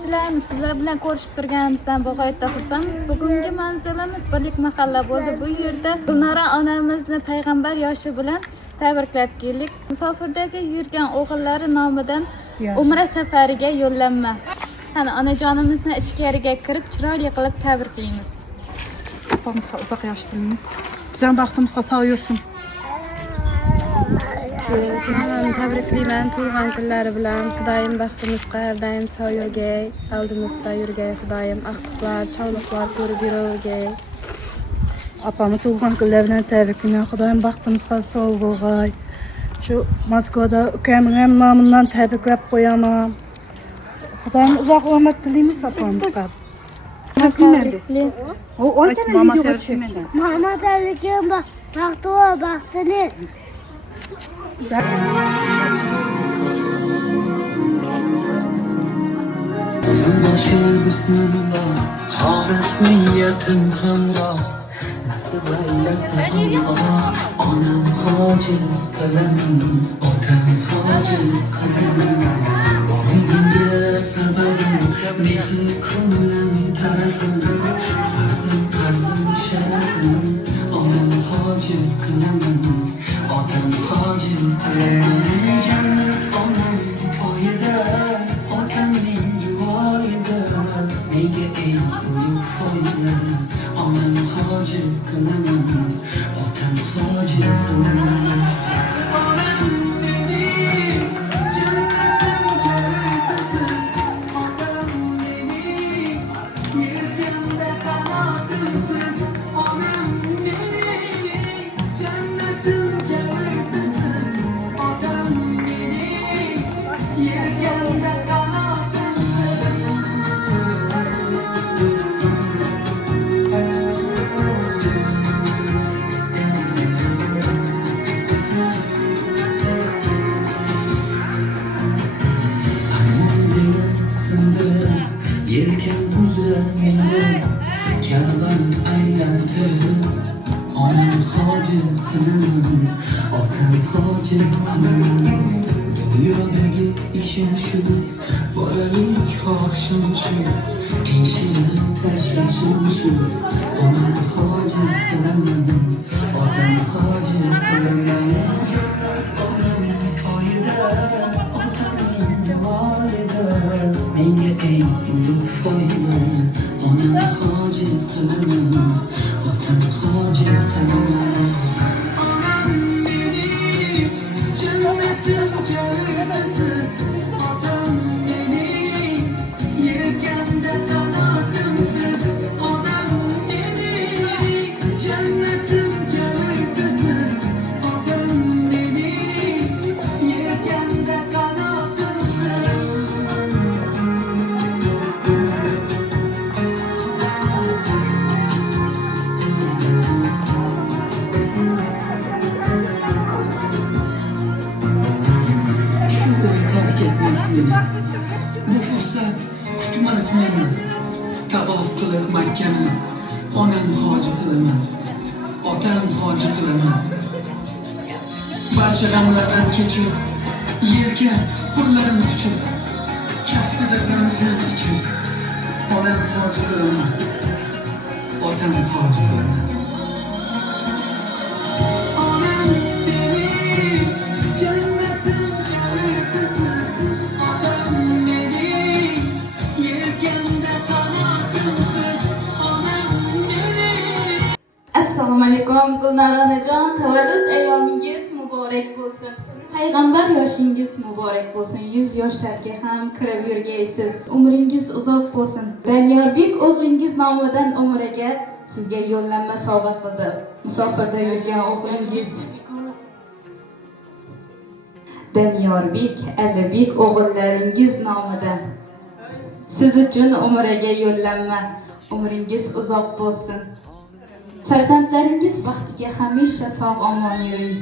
Tinglovchilarimiz, sizlar bilan ko'rishib turganimizdan bag'oyatda xursandmiz. Bugungi manzilamiz Birlik mahalla bo'ldi. Bu yerda Gulnora onamizni payg'ambar yoshi bilan tabriklab keldik. Musofirdagi yurgan o'g'illari nomidan Umra safariga yo'llanma. Qani onajonimizni ichkariga kirib chiroyli qilib tabriklaymiz. Opamizga uzoq yosh tilaymiz. Bizning baxtimizga sog' yursin. Tabriklayman tug'ilgan kunlari bilan. Xudoyim baxtimizga har doim sog' yurgay, oldimizda yurgay. Xudoyim aqtiqlar, chog'liqlar ko'rib yurgay. Opamni tug'ilgan kunlari bilan tabriklayman. Xudoyim baxtimizga sog' bo'lgay. Shu Moskvada ukamning ham nomidan tabriklab qo'yaman. Xudoyim uzoq umr tilaymiz opamizga. Tabriklayman. O aytana videoga tushmaydi. Muhammad Alikim baxti va baxtli. Bismillah, haris niyatim hamroh. Nasib aylasin Allah, onam hoji qilaman, otam hoji qilaman. Boringga sababim, mehri ko'nglim tarafim, qarzim sharafim, onam hoji qilaman, otam hoji qilaman. Jannat onam poyida, otamning duoida, menga eng ulug' foyda. Onam hoji qilaman, otam hoji qilaman. Yelken uzra menga Jabal aylantirib, onam hoji qilaman, otam hoji qilaman. Dunyodagi ishim shu, bolalik xohishim shu, eng shirin tashvishim shu. Onam hoji qilaman, otam hoji qilaman. Onam foyda, otamning duoida, menga eng ulug' foyda. Onam hoji qilaman, otam hoji qilaman. Onam mening jannatim jannatisiz, otam mening yelkamda qanotimsiz. Onam mening jannatim jannatisiz, otam mening yelkamda qanotimsiz. Bu fursat kutmas meni, tavof qilib Makkani, onam hoji qilaman, otam hoji qilaman. Barcha g'amlardan kechib, yelka qo'llarimni quchib, kaftida zamzam ichib, onam hoji qilaman, otam hoji qilaman. Onam mening jannatim jannatisiz, otam mening yelkamda qanotimsiz. Onam mening. Assalomu alaykum Gulnora onajon, tavallud ayyomingiz muborak bo'lsin. Payg'ambar yoshingiz muborak bo'lsin. 100 yoshlarga ham kirib yurgaysiz. Umringiz uzoq bo'lsin. Danyorbek o'g'lingiz nomidan umraga sizga yo'llanma sovg'a qildi. Musofirda yurgan o'g'lingiz Danyorbek, Alibek o'g'illaringiz nomidan siz uchun umraga yo'llanma. Umringiz uzoq bo'lsin. Farzandlaringiz baxtiga hamisha sog'-omon yuring.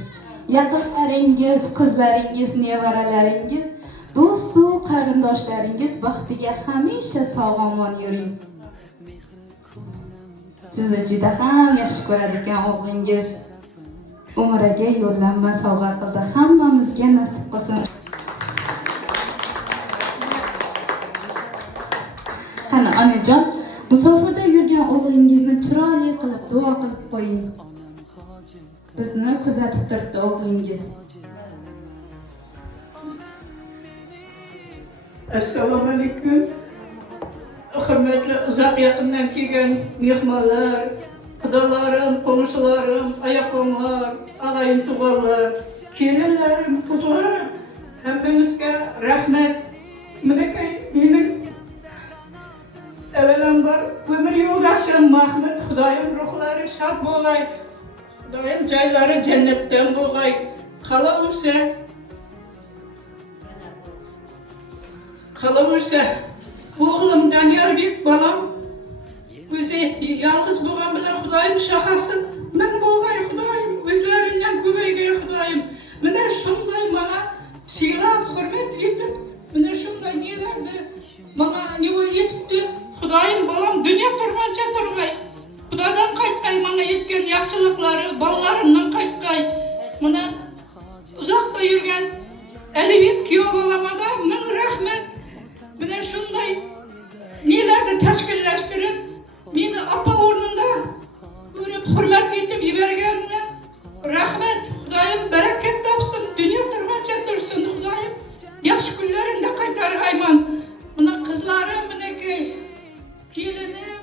Yaqinlaringiz, qizlaringiz, nevaralaringiz, do'stu qarindoshlaringiz baxtiga hamisha sog'-omon yuring. Sizni juda ham yaxshi ko'radigan o'g'lingiz umraga yo'llanma sovg'a qildi. Hammamizga nasib qilsin. Qani onajon, musofirda yurgan o'g'lingizni chiroyli qilib duo qilib qo'ying. Bizni kuzatib turibdi o'g'lingiz. Assalomu alaykum. Hurmatli uzoq yaqindan kelgan mehmonlar, qudalarim, qo'shnilarim, oyoqo'nglar, og'ayin tug'onlar, kelinlarim, qizlarim, hammangizga rahmat. Menakay mening avvalambor umr yo'ldoshim Mahmud, Xudoyim ruhlari shod bo'lg'ay. Xudoyim joylari jannatdan bo'lg'ay. Qalaversa o'g'lim Daniyarbek bolam o'zi yolg'iz bo'lgan bilan Xudoyim shahasi men bo'lg'ay. Xudoyim o'zlaringdan ko'paygay. Xudoyim mana shunday mana siylab hurmat etib mana shunday nelarni mana nima yetibdi. Xudoyim bolam dunyo turgancha turg'ay. Xudodan qaytmay mana yetgan yaxshiliklari bolalarimdan qaytmay mana uzoqda yurgan Alibek kuyov bolamada ming rahmat. Mana shunday nelarni tashkillashtirib meni apa o'rnida ko'rib hurmat etib yuborganini rahmat. Xudoyim barakat topsin, dunyo turgancha tursin. Xudoyim yaxshi kunlaringda qaytarg'ayman. Mana qizlarim, menaki kelinim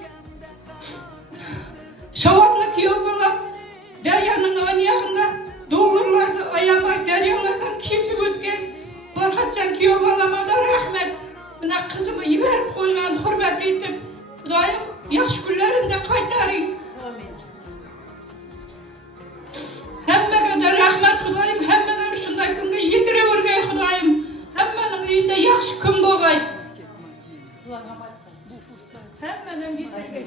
Shavotli kuyov bolam daryoning oyniyog'ida dollarlarni ayamay daryolardan kechib o'tgan Farhatjon kuyov bolamga rahmat. Mana qizimni yuborib qo'ygan hurmat etib Xudoyim yaxshi kunlaringda qaytaring. Amin. Hammaga da rahmat Xudoyim, hammadan shunday kunga yetiravergay Xudoyim. Hammaning uyida yaxshi kun bo'lg'ay. Hammadan yetirgay.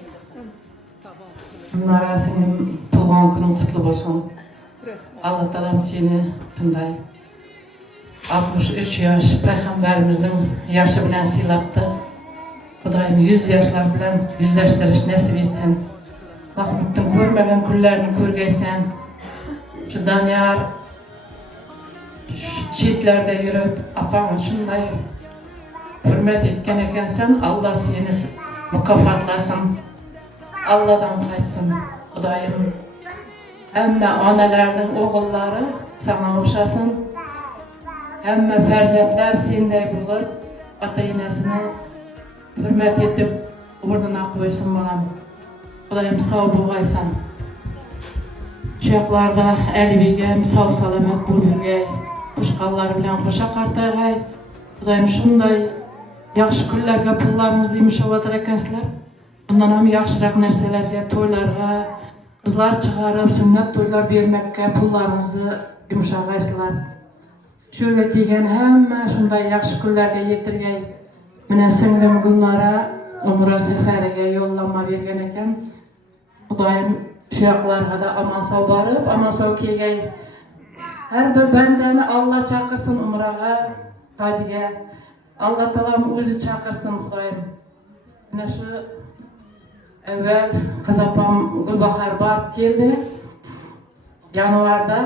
Bunlara senin tuğan günün kutlu olsun. Allah talam seni bunday 63 yaş Peygamberimizin yaşı bilen silaptı. Xudoyim 100 yaşlar bilen yüzleştiriş nasip etsin. Mahmud'un görmegen kunlarini ko'rgaysan. Şu Daniyar çitlerde yürüp apamı şunday hürmet etken ekensen Allah seni mükafatlasın. Allah'dan qaytsın. Xudoyim hamma onalarning o'g'illari sana o'xshasin. Hamma farzandlar senday bo'lib, ota-onasini hurmat etib o'rnina qo'ysin bolam. Xudoyim sog' bo'lg'aysan. Shu yoqlarda Alibekam sog' salomat bo'lgay, qo'shqanlar bilan qo'sha qartag'ay. Xudoyim shunday yaxshi kunlarga pullaringizni yumshayotar ekansizlar. Bundan ham yaxshiroq narsalarga, to'ylarga, qizlar chiqarib, sunnat to'ylar bermakka pullaringizni yumshag'aysizlar. Şöyle kelgan hamma shunday yaxshi kunlarga yetirgay. Mana singlim Gulnora umra safariga yo'llanma bergan ekan. Xudoyim shu yoqlarga da omon sog' borib, omon sog' kelgay. Har bir bandani Alloh chaqirsin umraga, hajga. Alloh taolo o'zi chaqirsin Xudoyim. Mana shu evvel qiz opam Gulbahor borib keldi. Yanvarda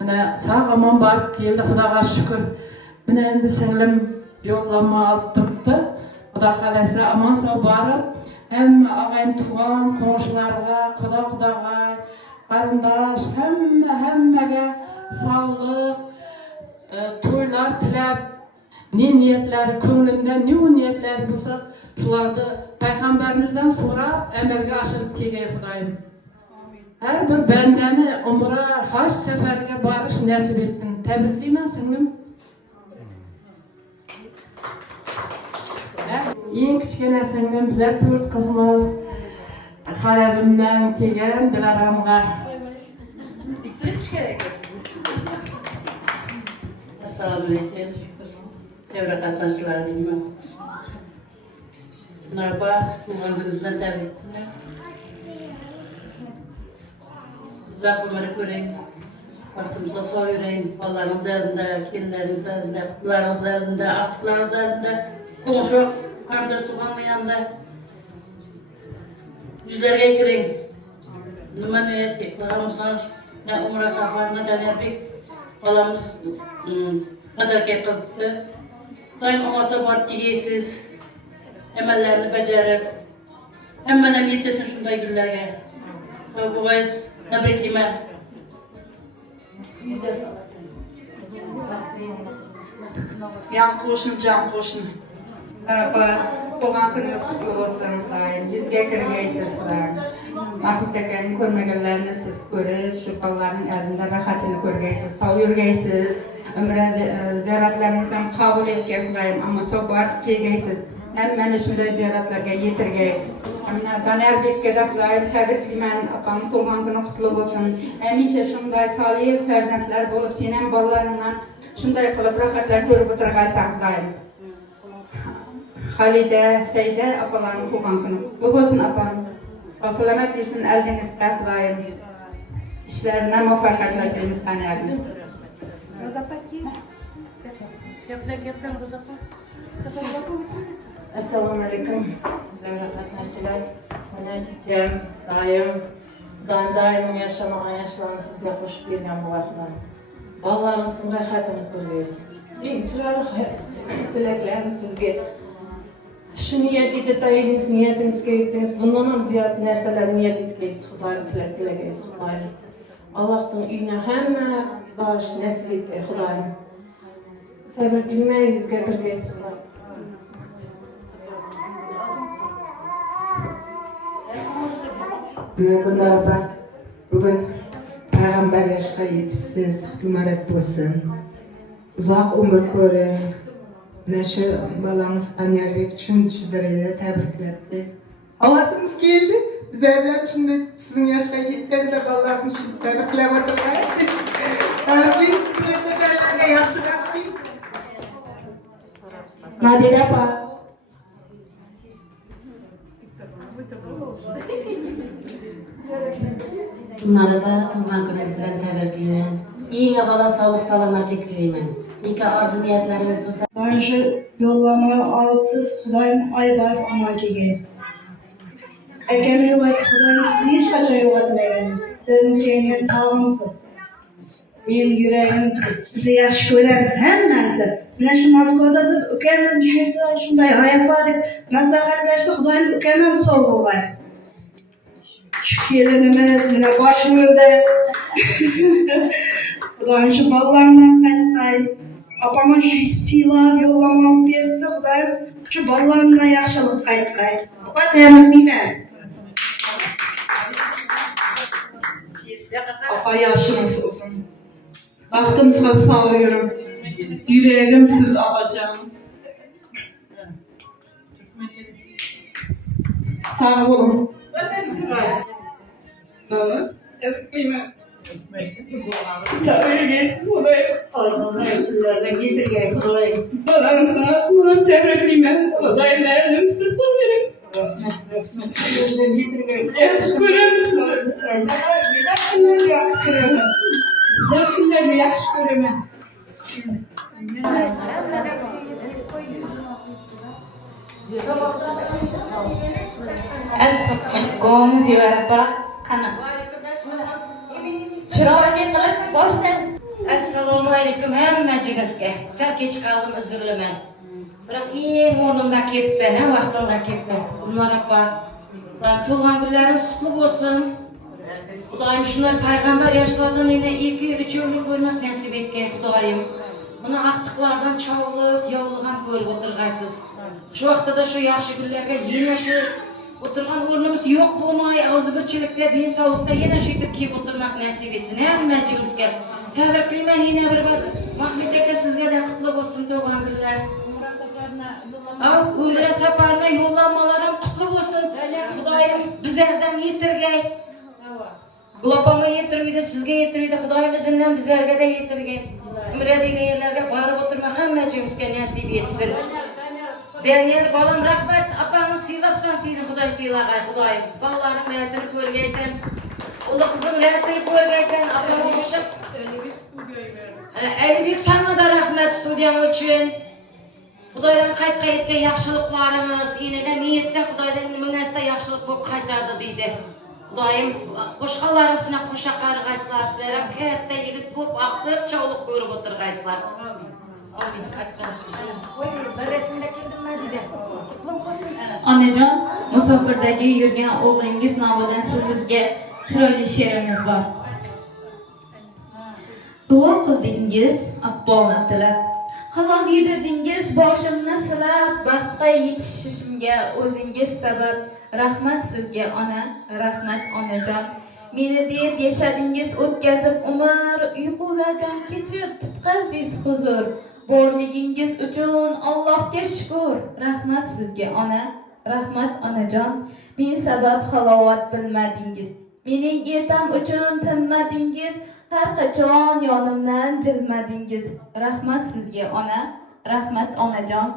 Mana sağ aman barib keldi, Xudoga shukr. Mana endi singlim yo'llanma olib turibdi. Xudo xolasa aman sog' borib, hamma og'ayin tugan, qo'shnilarga, xudoga, qarindosh, hammaga sog'lik, to'ylar tilab, ne niyatlar, ko'nglimda ne niyatlar bo'lsa, shularni payg'ambarimizdan so'rab, amalga oshirib kelgay Xudoyim. Her bir bendeni umra, hac seferine barış nasip etsin. Tebrikliyim singlim. En küçükene singlim, bize 4 kızımız. Xorazmdan kelgan Dilaramga. Assalomu alaykum. Tevra qatnashchilar deyman. Merhaba, tug'ilgan kuningizdan tabriklar. Uzoq umr ko'ring, vaqtingizni sog' yuring, bolalaringiz elinde, kelinlaringiz elinde, qizlaringiz elinde, ortiqlaringiz elinde, qo'shiq, qardosh tug'anlar yanında. Yüzlerge kiring. Nima niyat qilamiz? Ne umra safarına Daniyarbek bolamız qadarga qilibdi. Doim olmasa bor tegaysiz. emellerini becerip, hemen yetesin şunday günlerge. Bu vayız, tebrikliyim. Yan qo'shin, can qo'shin. Merhaba, doğan gününüz kutlu olsun. Yüzge kirgeysiz. Mahmut Eken'in görmegenlerini siz görüp, şu balların elinde rahatını görgeysiz, sağ yürgeysiz. Ömre ziyaretlerinizden kabul etkekliyim ama çok artık kelgeysiz. Hem ben şimdi ziyaretlerge yetirgey. Daner Bekkedeklayım, tebrikliyim, apamın doğan günü kutlu olsun. Emişe şunday salih ferzentler bulup, senin ballarından şunday kılıp rahatlar görüp oturgaysan kudayım. Halide, Seyde, apalarının tuğan günü. Bu olsun apam. Selamet bilsin, eldiniz tahlayın. İşlerine muvaffakiyetler dilimiz tanıyalım. Assalamu alaikum. Rahmetler. Bana cicem, daim yaşamağa yaşlarını sizle hoş bilgen bu vakitler. Ballarınızın rahatını koruyoruz. En çıralı dileklerim sizge. Şu niyeti de dayınız, niyetiniz gerektiniz. Bundan hem ziyade nerseler niyet etkeyiz. Hudayım dilekeyiz. Hudayım. Allah'tan üyüne hemen bağış nesip etkeyiz. Hudayım. Tebriklime yüzge kirgeyiz. Hudayım. Günler bugün Peygamber yaşka yetişsiz, imaret olsun. Uzak ömür görün. Neşe balanız Anyarbek için şu derecede tebriklerdi. Havasımız geldi. Bize evlen şimdi sizin yaşka yetişsiz de ballarım şimdi tebrikler oturmayız. Tebrikler seferlerine yaşı yapayım. Nadire bak. Merhaba, tuğan gününüz bilen tebrikliyim. İyi bala sağlık, salamatlık dileyim. İyi ki arzu niyetleriniz bu. Ben şu yollamayı alıp siz Hudayım Aybar Amanki geldi. Egemeği vakit Hudayım sizi hiç kaça yok etmeyin. Sizin şeyinin tağımsız. Benim yüreğim sizi yaş göreniz hemen. Ben şu Moskova'da da ökemen düşürdüler şunday ayakladık. Nasıl kardeşte Hudayım ökemen soğuk olayım. Şu gelenemez yine başım öldü. Hudayım şu ballarından kaçtay. Apama şu silah yollamam berdi. Hudayım şu ballarından yaxşılık kaytkay. Apa tebrikliyim. Apa yaşınız olsun. Baktımsa sağlıyorum. Yüreğim siz alacağım. Sağ olun. Evet, kıymet. Tabii ki, odayım. Hayvanlardan getirgen kolayım. Bana tebrikliyim. Odayım değerlim siz sanırım. Yaxşı göremezsiniz. Yaxşıları yaxşı göremez. Yaxşıları yaxşı göremez. Assalamualaikum ziyaret kana. Çırağı kılıç baştan. Assalamu alaikum hemmecigizge. Sen geç kaldım özür dilerim. Bırak en ornunda kep ben, vaktinde kep ben. Bunlara bak. Tuğan günleriniz kutlu olsun. Hudayım şunlar peygamber yaşlardan yine 2-3 ömrü görmek nasip etken Hudayım. Bunu aktıklardan çoğulup, yavluğam görüp oturgaysız. Şu vakti da şu yaxşı günlerge yine şu oturgan ornumuz yok bulmay, ağzı bir çelikte deyin sağlıkta yine şu itip kiyip oturmak nasip etsin. Hemmecimizge. Tebrikliyim yine bir Mahmut Eke sizge de kutlu olsun tuğan günler. Umre seferine yollanmalarım kutlu olsun. Hudayım bizlerden yetirgey. Glopama yetirgeydi, sizge yetirgeydi. Hudayım izinden bizlerge de yetirgey. Umre degen yerlerge barıp oturmak hemmecimizge nasip etsin. Daniel balam rahmet, apamı silapsan seni Huday silagay Hudayım. Ballarım rahatını görgeysen, ulu kızım rahatını görgeysen, apamı boşup. Elibek sana da rahmet studiyam için. Hudaydan qaytqa yetken yaxşılıklarınız, inege niyetsen Hudaydan müneste yaxşılık bulup qaytardı deydi. Hudayım, qoşqalarınızına qoşa qarıgayslar sizlerem, kette yigit bulup aqtırıp çoğuluk buyurup oturgayslar. Amin. Bir resimde keldim Mazide. Qutlug bo'lsin. Onajon, musofirdagi yurgan o'g'lingiz nomidan sizga chiroyli she'rimiz bor. Duo qildingiz aqbolni tilab, halol yedirdingiz boshimni silab, baxtga yetishishimga o'zingiz sabab. Rahmat sizga ona, rahmat onajon. Meni deb yashadingiz o'tkazib umr, uyqulardan kechib tutqazdingiz huzur. Borligingiz uchun Allohga shukr. Rahmat sizga ona, rahmat onajon. Men sabab halovat bilmadingiz. Mening etam uchun tinmadingiz. Har qachon yonimdan jilmadingiz. Rahmat sizga ona, rahmat onajon.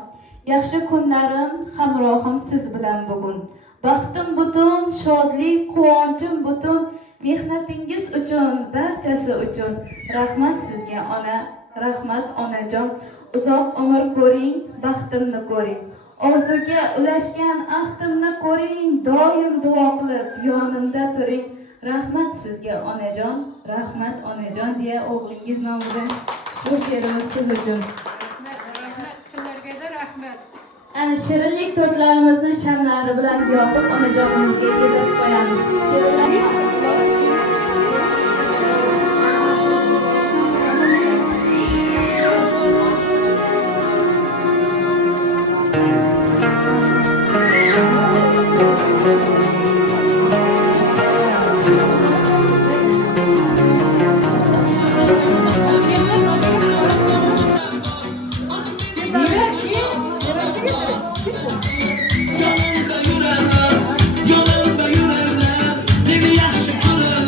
Yaxshi kunlarim hamrohim siz bilan bugun. Baxtim butun, shodlik, quvonchim butun. Mehnatingiz uchun, barchasi uchun. Rahmat sizga ona, rahmat onajon. Uzoq umr ko'ring, baxtimni ko'ring. Orzuga ulashgan ahdimni ko'ring. Doim duo qilib yonimda turing. Rahmat sizga onajon, rahmat onajon deya o'g'lingiz nomidan shu she'rimiz siz uchun. Rahmat sizlarga da rahmat. Ana shirinlik tortlarimizni shamlari bilan yoqib onajonimizga yedirib qo'yamiz. Yolunda yürerler, beni yaşlı kırır.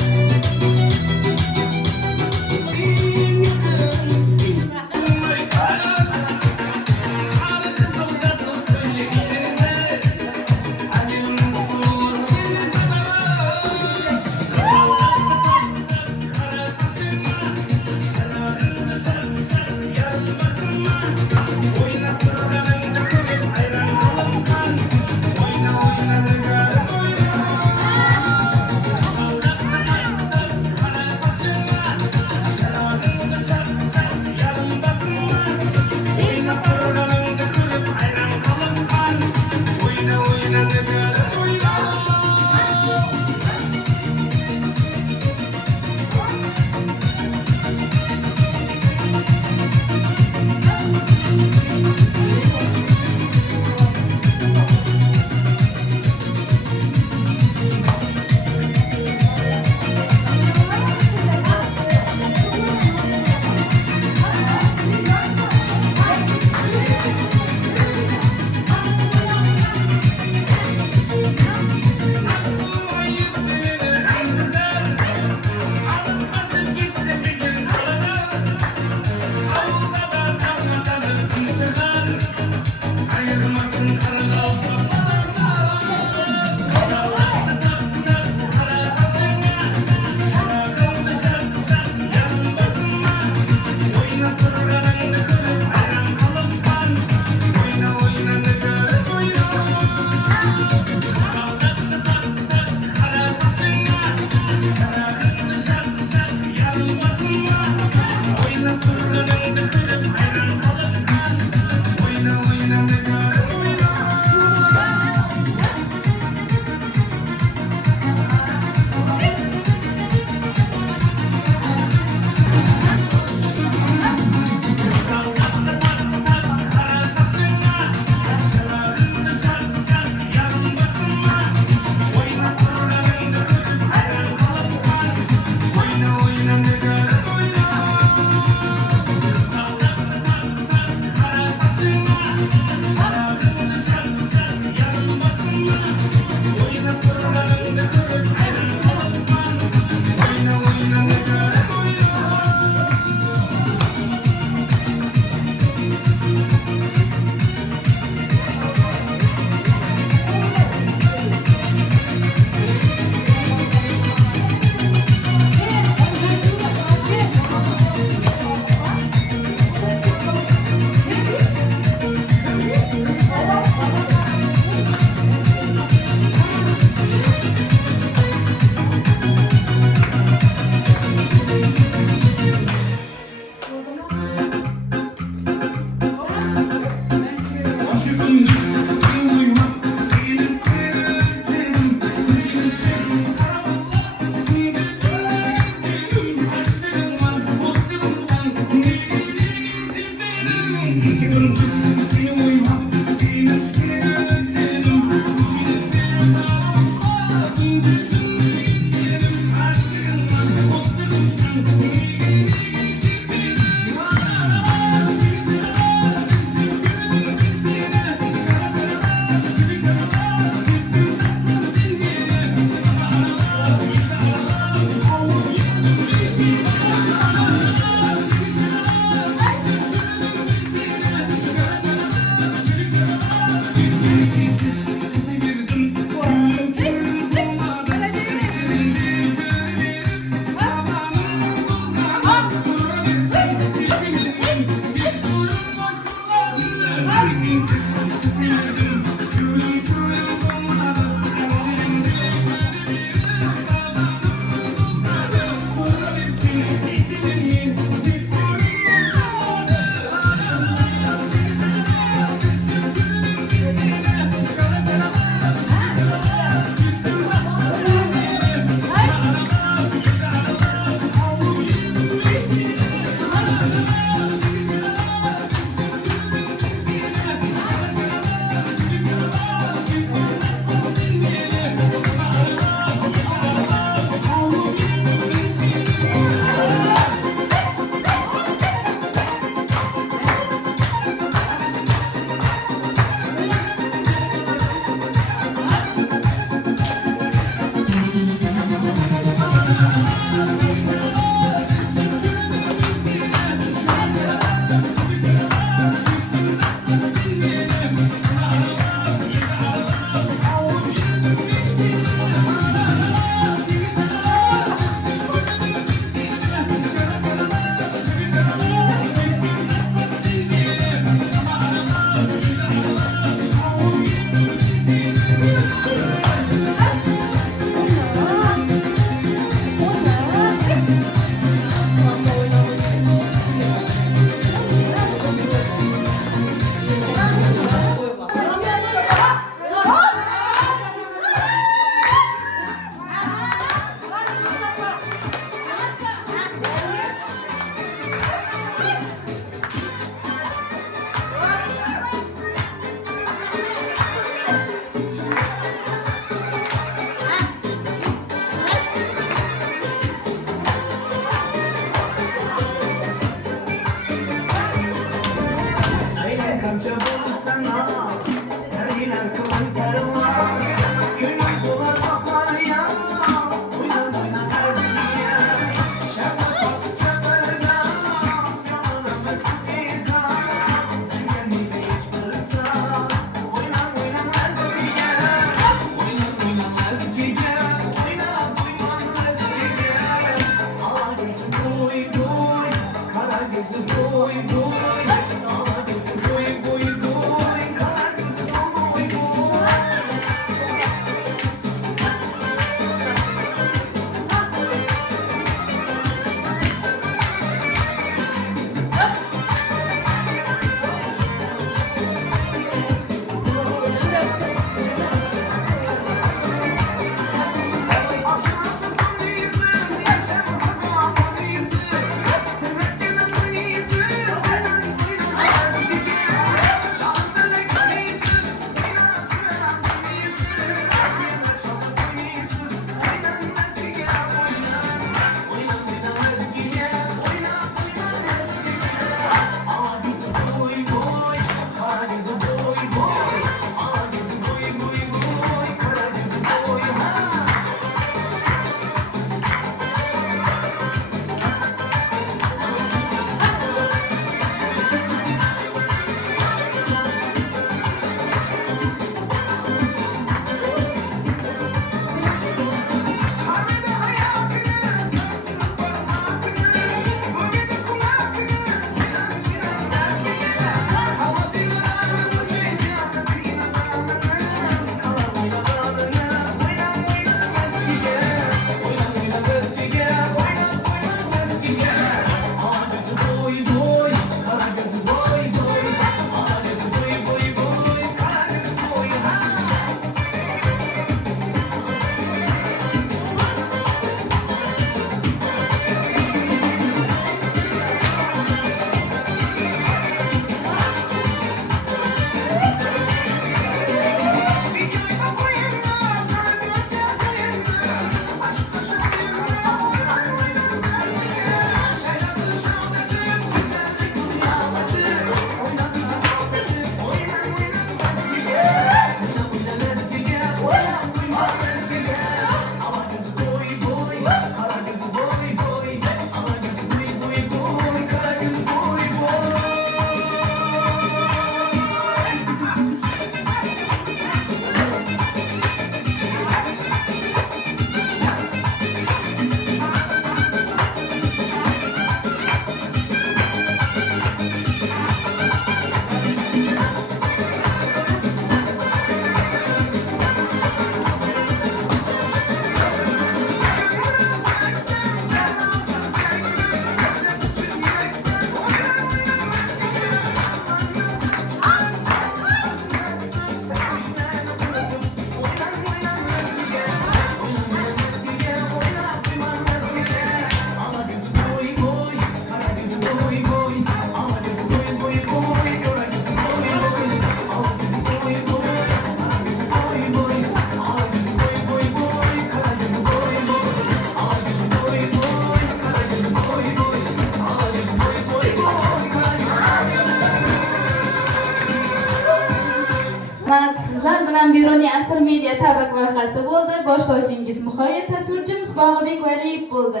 Sizlar bilan Beruniy asr media tabrik loyihasi bo'ldi. Boshlovchingiz Muhayya, tasvirchimiz Bog'ibek Valiyev bo'ldi.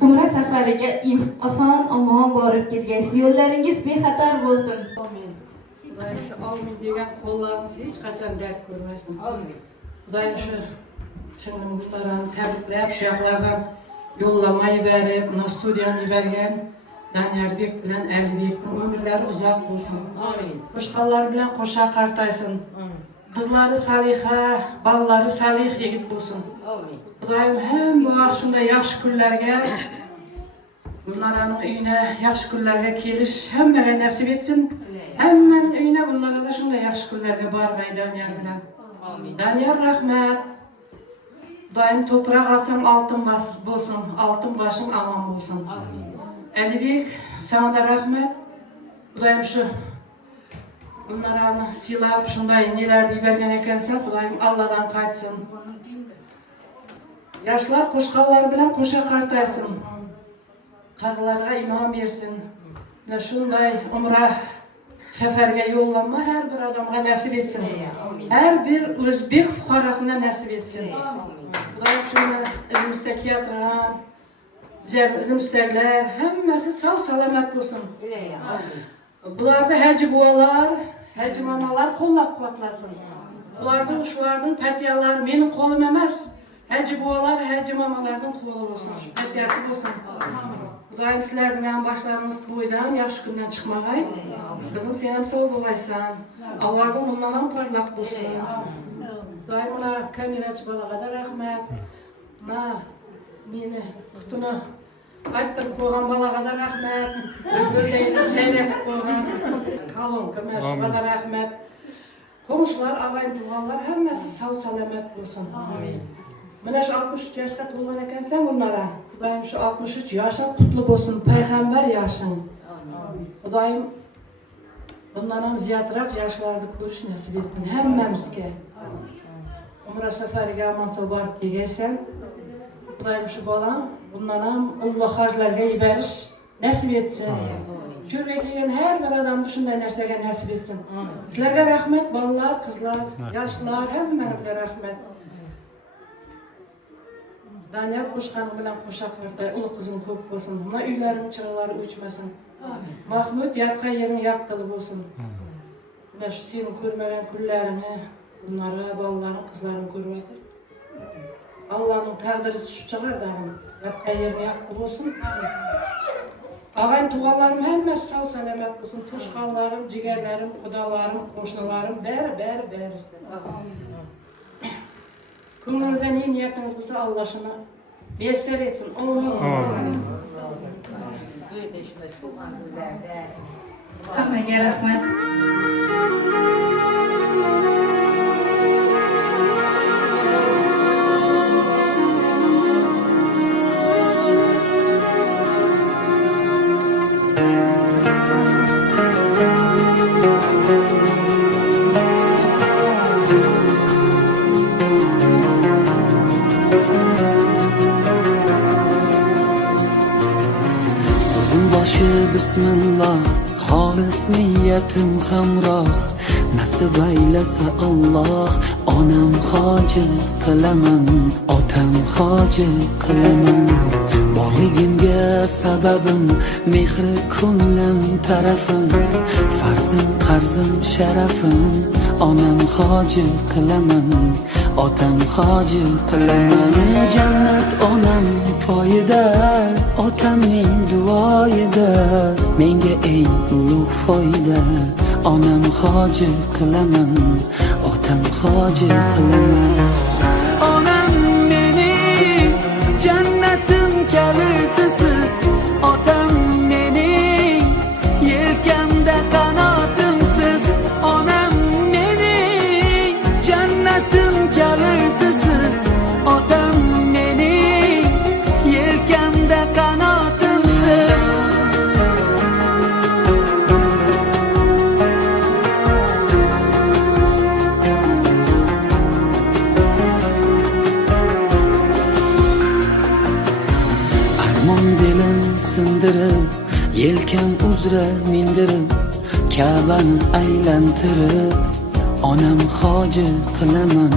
Umra safariga oson omon borib kelgaysiz. Yo'llaringiz bexatar bo'lsin. Xudoyim shu amin degan qo'llarimiz hech qachon dard ko'rmasin. Amin. Xudoyim shu singlim qizlarni tabriklab, shu yoqlardan yo'llamay berib, studiyani bergan Daniyarbek bilan Alibekning umrlari uzoq bo'lsin. Amin. Qo'shqanlar bilan qo'sha qartaysin. Qizlari Saliha, bolalari salih yigit bo'lsin. Amin. Xudoyim hamma vaqt shunday yaxshi kunlarga bunlarning uyine yaxshi kunlarga kelish hammaga nasib etsin. Hammaning uyine bunlara da shunday yaxshi kunlarga borg'ay Daniyar bilan. Amin. Daniyar rahmat. Xudoyim to'proq olsam oltin bo'lsin, oltin boshing omon bo'lsin. Amin. Alibek, sana da rahmet. Xudoyim shu bunlarni silab shunday nelarni bergan ekansan, Xudoyim Allohdan qaytsin. Yoshlar qo'shqanlar bilan qo'sha qartaysin. Qarilarga imon bersin. Mana shunday umra safarga yo'llanma har bir odamga nasib etsin. Har bir o'zbek fuqarosina nasib etsin. Xudoyim shuni izimizda keltirgan bizimizdagilar hammasi sağ salomat bo'lsin. Bularni haji buvalar, haji mamalar qo'llab quvvatlasin. Bularning shularning patiyalar mening qo'lim emas. Haji buvalar, haji mamalarning qo'li bo'lsin. Shu patiyasi bo'lsin. Xudoyim sizlarning ham boshlaringiz bo'ydan yaxshi kundan chiqmag'ay. Qizim sen ham sog' bo'laysan. Ovozing bundan ham porloq bo'lsin. Xudoyim mana kamerachi bolaga da rahmat. Neni kutuni ayttirib qo'ygan bolaga da rahmat. Bülbüldeyni seyretib qo'ygan kolonka mashuga da rahmat. Komşular, ağayın tuğanlar hammasi sağ salamat bo'lsin. Mana shu 63 yoshga to'lgan ekansan bunlara. Xudoyim shu 63 yoshing qutlu bo'lsin, payg'ambar yoshing. Xudoyim bundan ham ziyodroq yoshlarni ko'rish nasib etsin hammamizga. Umra safariga omon-sog' borib kelgansan. Xudoyim shu bolam bundan ham ulug' hajlarga yuborish nasib etsin. Çürüklüğün her bir adamda şunday narsaga nasib etsin. Sizlarga rahmet, bolalar, qizlar, yoshlar, hammangizga rahmet. Daniyar qo'shqani bilan qo'sha qartay, ulug' qizim ko'p bo'lsin. Mana uylarining chiroqlari o'chmasin. Mahmud yotgan yering yoqtili bo'lsin. Mana shu sening ko'rmagan kunlarini, bunlara bolalaring, qizlaring ko'ryapti. Allohning taqdiri shu chiqardi. Yotgan yering yoqti bo'lsin. Ağayın tuğanlarım hammasi sağ salamat bo'lsin. To'shqanlarim, jigarlarim, xudolarim, qo'shnilarim bari. Ko'nglinizda ne niyatingiz bo'lsa Alloh shuni muyassar etsin. Amin. Hammaga rahmat. Bismillah, xolis niyatim hamroh. Nasib aylasa Alloh, onam hoji qilaman, otam hoji qilaman. Borligimga sababim mehri ko'nglim tarafim, farzim qarzim sharafim, onam hoji qilaman, otam hoji qilaman. Jannat onam poyida, otamning duoyida, menga eng ulug' foyda. Onam hoji qilaman, otam hoji qilaman. Onam mening jannatim kalitisiz, otam mening yelkamda qanotimsiz. Onam mening jannatim kalitisiz, otam mening yelkamda qanotimsiz. Armon belim sindirib, yelkam uzra mindirib, Ka'bani aylantirib, onam hoji qilaman